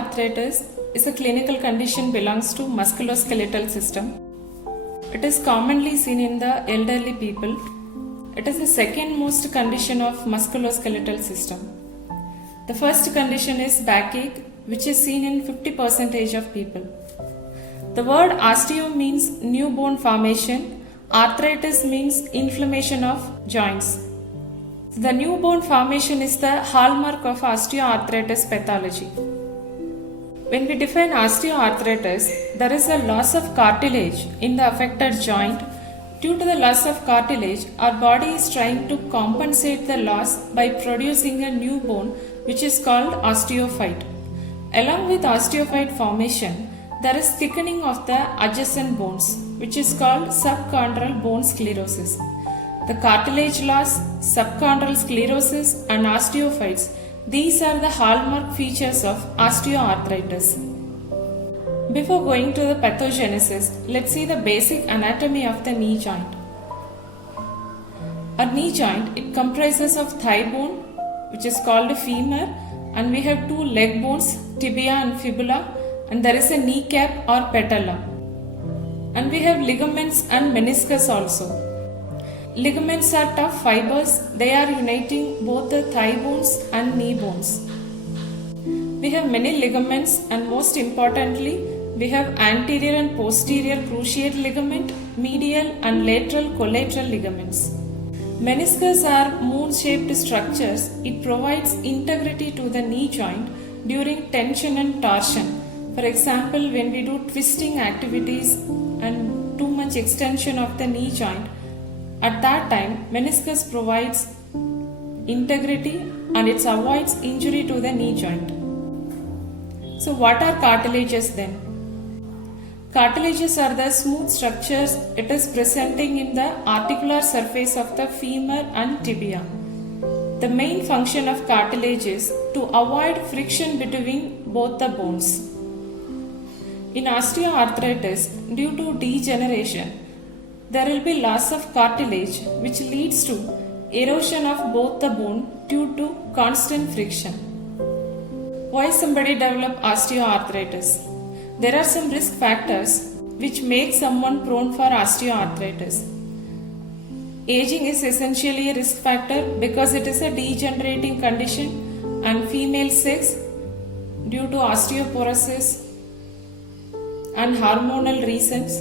Osteoarthritis is a clinical condition belongs to musculoskeletal system. It is commonly seen in the elderly people. It is the second most condition of musculoskeletal system. The first condition is backache, which is seen in 50% of people. The word osteo means new bone formation. Arthritis means inflammation of joints. The new bone formation is the hallmark of osteoarthritis pathology. When we define osteoarthritis, there is a loss of cartilage in the affected joint. Due to the loss of cartilage, our body is trying to compensate the loss by producing a new bone which is called osteophyte. Along with osteophyte formation, there is thickening of the adjacent bones which is called subchondral bone sclerosis. The cartilage loss, subchondral sclerosis and osteophytes, these are the hallmark features of osteoarthritis. Before going to the pathogenesis, let's see the basic anatomy of the knee joint. A knee joint, it comprises of thigh bone, which is called femur, and we have two leg bones, tibia and fibula, and there is a kneecap or patella. And we have ligaments and meniscus also. Ligaments are tough fibers, they are uniting both the thigh bones and knee bones. We have many ligaments, and most importantly, we have anterior and posterior cruciate ligament, medial and lateral collateral ligaments. Meniscus are moon-shaped structures. It provides integrity to the knee joint during tension and torsion. For example, when we do twisting activities and too much extension of the knee joint, at that time, meniscus provides integrity and it avoids injury to the knee joint. So what are cartilages then? Cartilages are the smooth structures it is presenting in the articular surface of the femur and tibia. The main function of cartilage is to avoid friction between both the bones. In osteoarthritis, due to degeneration, there will be loss of cartilage which leads to erosion of both the bone due to constant friction. Why somebody develop osteoarthritis? There are some risk factors which make someone prone for osteoarthritis. Aging is essentially a risk factor because it is a degenerating condition, and female sex due to osteoporosis and hormonal reasons.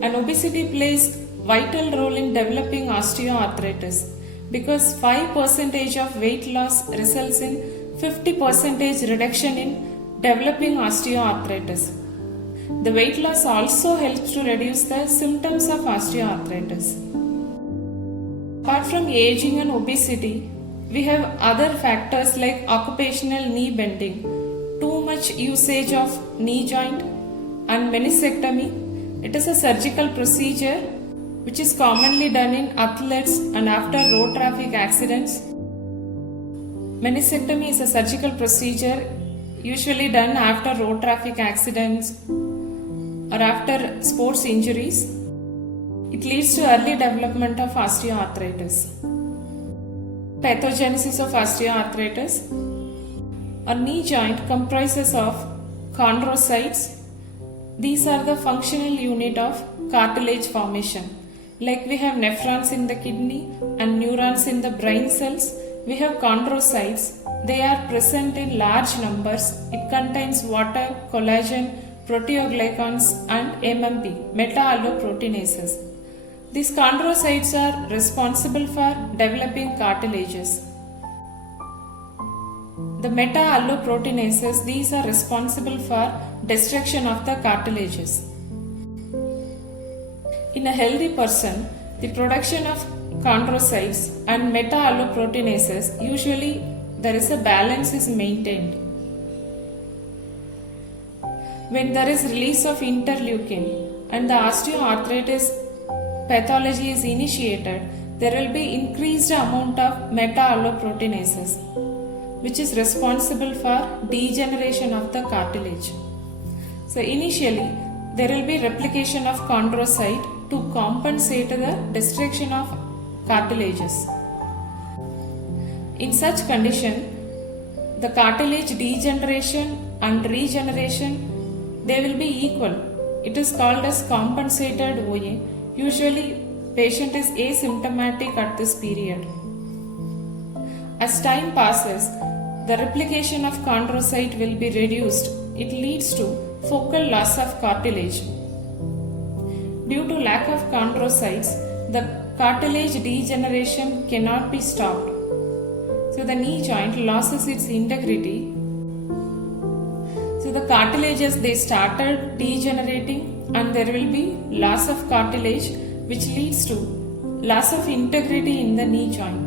And obesity plays vital role in developing osteoarthritis because 5% of weight loss results in 50% reduction in developing osteoarthritis. The weight loss also helps to reduce the symptoms of osteoarthritis. Apart from aging and obesity, we have other factors like occupational knee bending, too much usage of knee joint, and meniscectomy. It is a surgical procedure which is commonly done in athletes and after road traffic accidents. Meniscectomy is a surgical procedure usually done after road traffic accidents or after sports injuries. It leads to early development of osteoarthritis. Pathogenesis of osteoarthritis. A knee joint comprises of chondrocytes. These are the functional unit of cartilage formation. Like we have nephrons in the kidney and neurons in the brain cells, we have chondrocytes. They are present in large numbers. It contains water, collagen, proteoglycans and MMP, metalloproteinases. These chondrocytes are responsible for developing cartilages. The metalloproteinases, these are responsible for destruction of the cartilages. In a healthy person, the production of chondrocytes and metalloproteinases, usually there is a balance is maintained. When there is release of interleukin and the osteoarthritis pathology is initiated, there will be increased amount of metalloproteinases, which is responsible for degeneration of the cartilage. So initially, there will be replication of chondrocyte to compensate the destruction of cartilages. In such condition, the cartilage degeneration and regeneration, they will be equal. It is called as compensated OA. Usually, patient is asymptomatic at this period. As time passes, the replication of chondrocyte will be reduced. It leads to focal loss of cartilage. Due to lack of chondrocytes, the cartilage degeneration cannot be stopped. So the knee joint loses its integrity. So the cartilages, they started degenerating and there will be loss of cartilage, which leads to loss of integrity in the knee joint.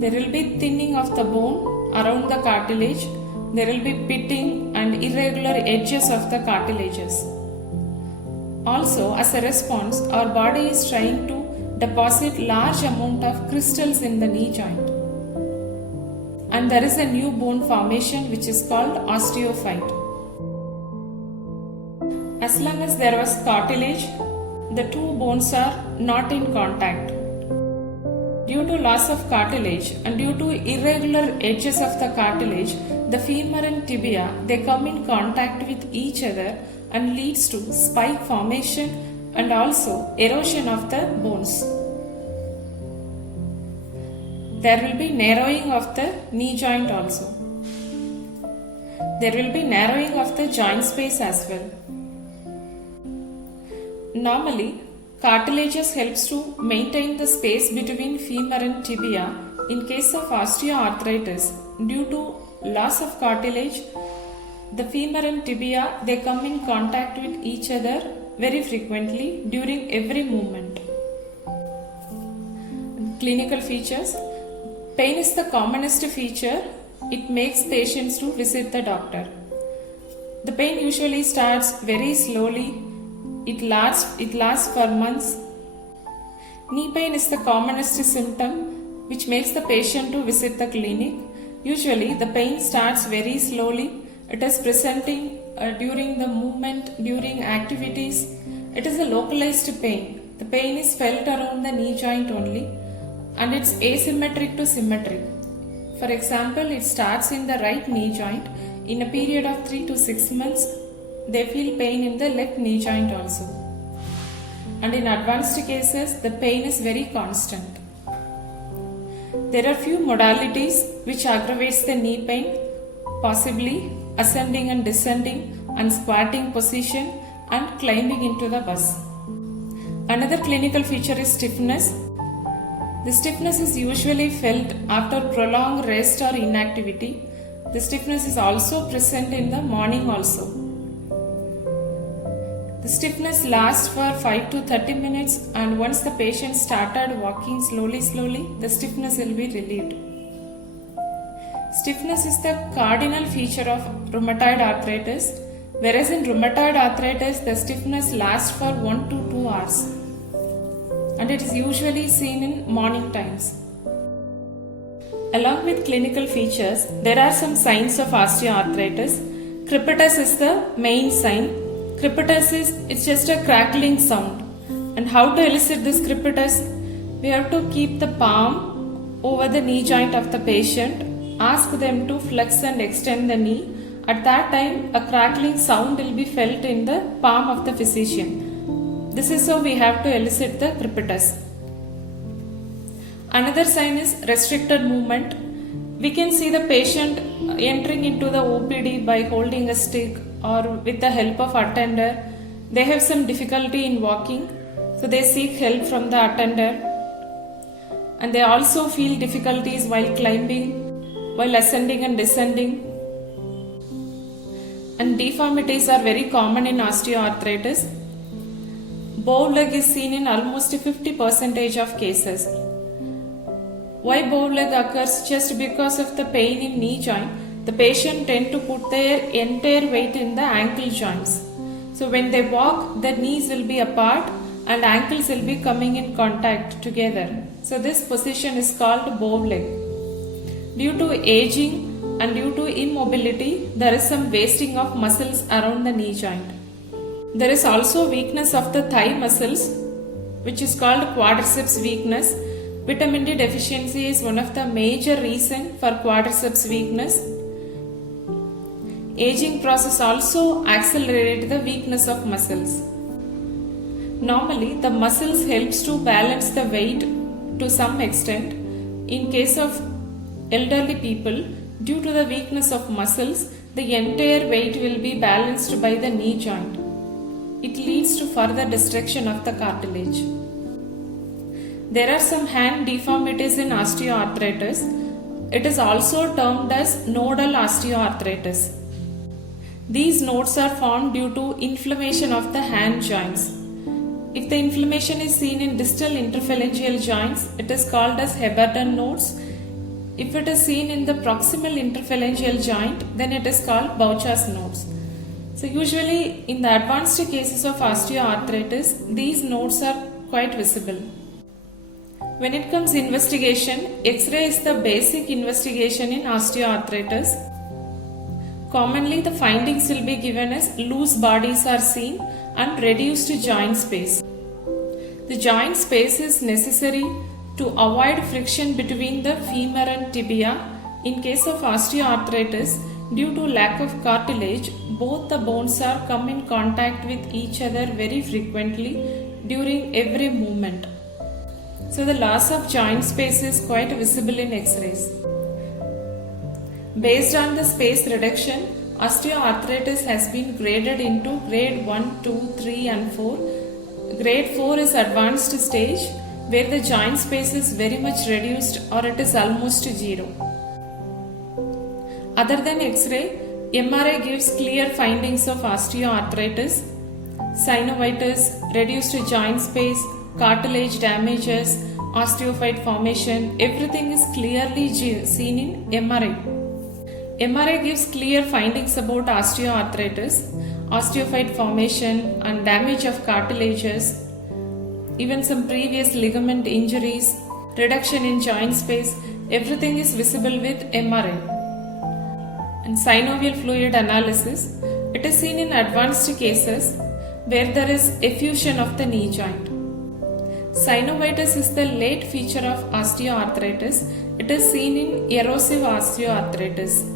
There will be thinning of the bone around the cartilage. There will be pitting and irregular edges of the cartilages. Also, as a response, our body is trying to deposit large amount of crystals in the knee joint. And there is a new bone formation which is called osteophyte. As long as there was cartilage, the two bones are not in contact. Due to loss of cartilage and due to irregular edges of the cartilage, the femur and tibia, they come in contact with each other and leads to spike formation and also erosion of the bones. There will be narrowing of the knee joint also. There will be narrowing of the joint space as well. Normally, cartilages helps to maintain the space between femur and tibia. In case of osteoarthritis, due to loss of cartilage, the femur and tibia, they come in contact with each other very frequently during every movement. Clinical features. Pain is the commonest feature. It makes patients to visit the doctor. The pain usually starts very slowly. It lasts for months. Knee pain is the commonest symptom which makes the patient to visit the clinic. Usually the pain starts very slowly. It is presenting during the movement, during activities. It is a localized pain. The pain is felt around the knee joint only and it's asymmetric to symmetric. For example, it starts in the right knee joint. In a period of 3 to 6 months, they feel pain in the left knee joint also. And in advanced cases, the pain is very constant. There are few modalities which aggravates the knee pain, possibly ascending and descending and squatting position and climbing into the bus. Another clinical feature is stiffness. The stiffness is usually felt after prolonged rest or inactivity. The stiffness is also present in the morning also. The stiffness lasts for 5 to 30 minutes and once the patient started walking slowly, the stiffness will be relieved. Stiffness is the cardinal feature of rheumatoid arthritis, whereas in rheumatoid arthritis the stiffness lasts for 1 to 2 hours and it is usually seen in morning times. Along with clinical features, there are some signs of osteoarthritis. Crepitus is the main sign. Crepitus is it's just a crackling sound. And how to elicit this crepitus? We have to keep the palm over the knee joint of the patient, ask them to flex and extend the knee. At that time, a crackling sound will be felt in the palm of the physician. This is how we have to elicit the crepitus. Another sign is restricted movement. We can see the patient entering into the OPD by holding a stick or with the help of attender. They have some difficulty in walking, so they seek help from the attender. And they also feel difficulties while climbing, while ascending and descending. And deformities are very common in osteoarthritis. Bow leg is seen in almost 50% of cases. Why bow leg occurs? Just because of the pain in knee joint, the patient tend to put their entire weight in the ankle joints. So when they walk, the knees will be apart and ankles will be coming in contact together. So this position is called bow leg. Due to aging and due to immobility, there is some wasting of muscles around the knee joint. There is also weakness of the thigh muscles, which is called quadriceps weakness. Vitamin D deficiency is one of the major reasons for quadriceps weakness. Aging process also accelerates the weakness of muscles. Normally, the muscles helps to balance the weight to some extent. In case of elderly people, due to the weakness of muscles, the entire weight will be balanced by the knee joint. It leads to further destruction of the cartilage. There are some hand deformities in osteoarthritis. It is also termed as nodal osteoarthritis. These nodes are formed due to inflammation of the hand joints. If the inflammation is seen in distal interphalangeal joints, it is called as Heberden nodes. If it is seen in the proximal interphalangeal joint, then it is called Boucher's nodes. So usually in the advanced cases of osteoarthritis, these nodes are quite visible. When it comes investigation, X-ray is the basic investigation in osteoarthritis. Commonly, the findings will be given as loose bodies are seen and reduced joint space. The joint space is necessary to avoid friction between the femur and tibia. In case of osteoarthritis, due to lack of cartilage, both the bones are come in contact with each other very frequently during every movement. So the loss of joint space is quite visible in X-rays. Based on the space reduction, osteoarthritis has been graded into grade 1, 2, 3 and 4. Grade 4 is advanced stage where the joint space is very much reduced or it is almost zero. Other than X-ray, MRI gives clear findings of osteoarthritis, synovitis, reduced joint space, cartilage damages, osteophyte formation, everything is clearly seen in MRI. MRI gives clear findings about osteoarthritis, osteophyte formation and damage of cartilages, even some previous ligament injuries, reduction in joint space, everything is visible with MRI. And synovial fluid analysis, it is seen in advanced cases where there is effusion of the knee joint. Synovitis is the late feature of osteoarthritis. It is seen in erosive osteoarthritis.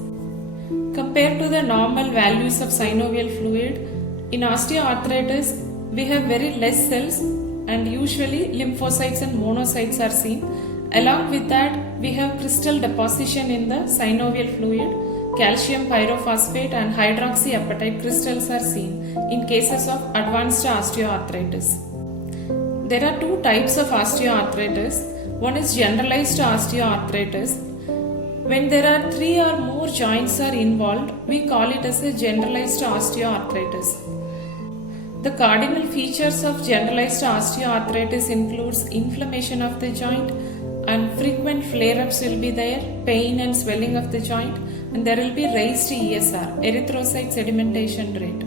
Compared to the normal values of synovial fluid, in osteoarthritis we have very less cells and usually lymphocytes and monocytes are seen. Along with that, we have crystal deposition in the synovial fluid, calcium pyrophosphate and hydroxyapatite crystals are seen in cases of advanced osteoarthritis. There are two types of osteoarthritis. One is generalized osteoarthritis. When there are 3 or more joints are involved, we call it as a generalized osteoarthritis. The cardinal features of generalized osteoarthritis includes inflammation of the joint and frequent flare-ups will be there, pain and swelling of the joint, and there will be raised ESR, erythrocyte sedimentation rate.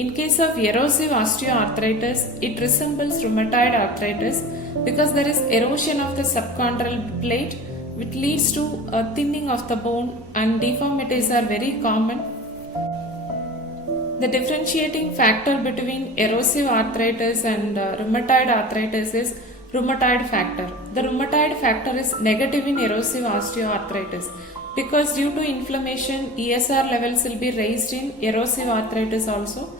In case of erosive osteoarthritis, it resembles rheumatoid arthritis because there is erosion of the subchondral plate which leads to a thinning of the bone and deformities are very common. The differentiating factor between erosive arthritis and rheumatoid arthritis is rheumatoid factor. The rheumatoid factor is negative in erosive osteoarthritis because due to inflammation, ESR levels will be raised in erosive arthritis also.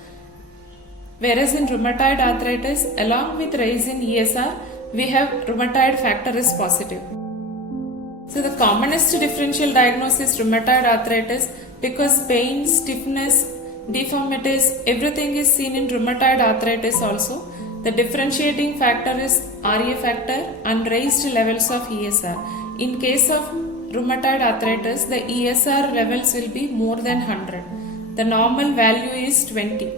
Whereas in rheumatoid arthritis, along with rise in ESR, we have rheumatoid factor is positive. So the commonest differential diagnosis is rheumatoid arthritis because pain, stiffness, deformities, everything is seen in rheumatoid arthritis also. The differentiating factor is RA factor and raised levels of ESR. In case of rheumatoid arthritis, the ESR levels will be more than 100. The normal value is 20.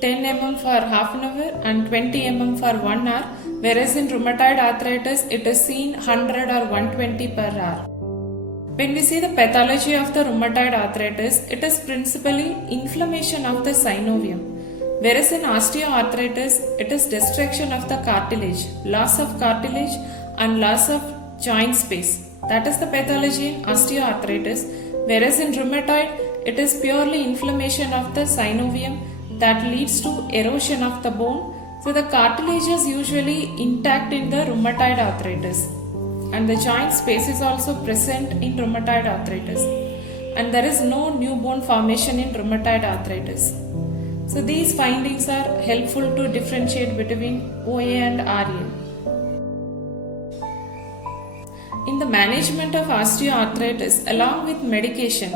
10 mm for half an hour and 20 mm for 1 hour, whereas in rheumatoid arthritis it is seen 100 or 120 per hour. When we see the pathology of the rheumatoid arthritis, it is principally inflammation of the synovium, whereas in osteoarthritis it is destruction of the cartilage, loss of cartilage and loss of joint space. That is the pathology in osteoarthritis, whereas in rheumatoid it is purely inflammation of the synovium that leads to erosion of the bone. So the cartilage is usually intact in the rheumatoid arthritis and the joint space is also present in rheumatoid arthritis. and there is no new bone formation in rheumatoid arthritis. So these findings are helpful to differentiate between OA and RA. In the management of osteoarthritis along with medication,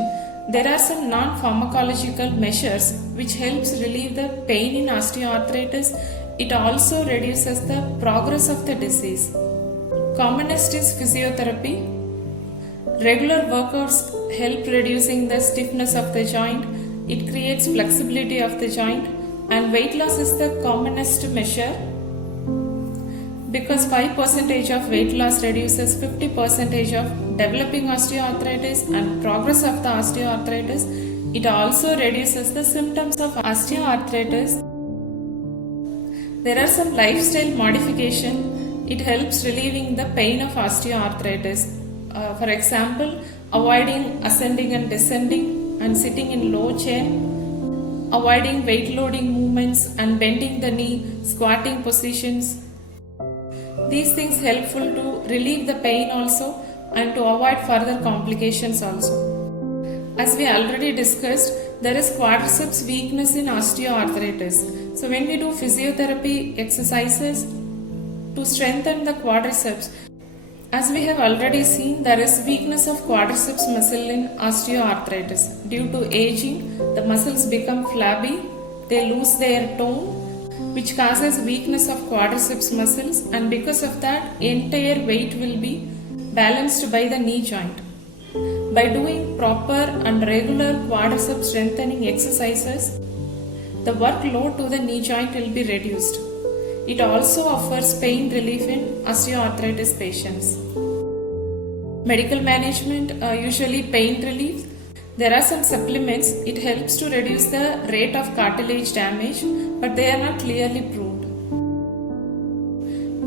there are some non-pharmacological measures which helps relieve the pain in osteoarthritis. It also reduces the progress of the disease. Commonest is physiotherapy. Regular workouts help reducing the stiffness of the joint. It creates flexibility of the joint, and weight loss is the commonest measure because 5% of weight loss reduces 50% of developing osteoarthritis and progress of the osteoarthritis. It also reduces the symptoms of osteoarthritis. There are some lifestyle modification. It helps relieving the pain of osteoarthritis. For example, avoiding ascending and descending and sitting in low chair, avoiding weight loading movements and bending the knee, squatting positions. These things helpful to relieve the pain also and to avoid further complications also. As we already discussed, there is quadriceps weakness in osteoarthritis. So when we do physiotherapy exercises to strengthen the quadriceps, as we have already seen, there is weakness of quadriceps muscle in osteoarthritis. Due to aging, the muscles become flabby, they lose their tone, which causes weakness of quadriceps muscles, and because of that, entire weight will be balanced by the knee joint. By doing proper and regular quadriceps strengthening exercises, the workload to the knee joint will be reduced. It also offers pain relief in osteoarthritis patients. Medical management, usually pain relief. There are some supplements. It helps to reduce the rate of cartilage damage, but they are not clearly proved.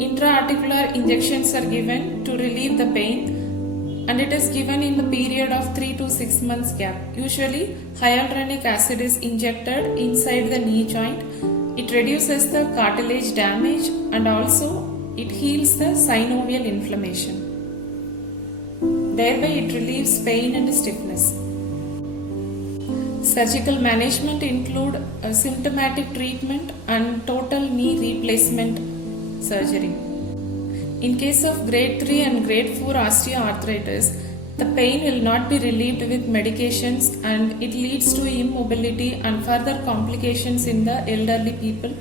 Intra-articular injections are given to relieve the pain, and it is given in the period of 3 to 6 months gap. Usually, hyaluronic acid is injected inside the knee joint. It reduces the cartilage damage and also it heals the synovial inflammation. Thereby, it relieves pain and stiffness. Surgical management include symptomatic treatment and total knee replacement surgery. In case of grade 3 and grade 4 osteoarthritis, the pain will not be relieved with medications and it leads to immobility and further complications in the elderly people.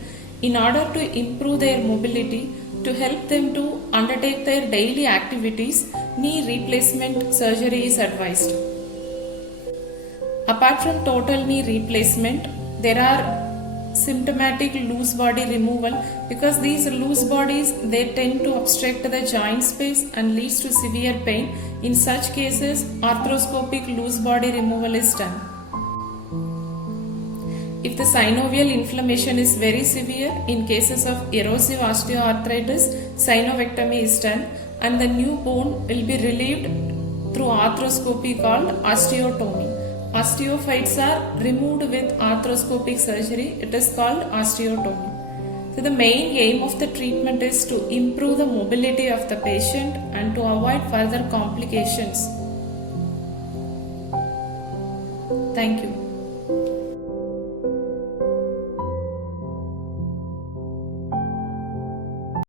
In order to improve their mobility, to help them to undertake their daily activities, knee replacement surgery is advised. Apart from total knee replacement, there are symptomatic loose body removal because these loose bodies they tend to obstruct the joint space and leads to severe pain. In such cases, arthroscopic loose body removal is done. If the synovial inflammation is very severe, in cases of erosive osteoarthritis, synovectomy is done and the new bone will be relieved through arthroscopy called osteotomy. Osteophytes are removed with arthroscopic surgery. It is called osteotomy. So the main aim of the treatment is to improve the mobility of the patient and to avoid further complications. Thank you.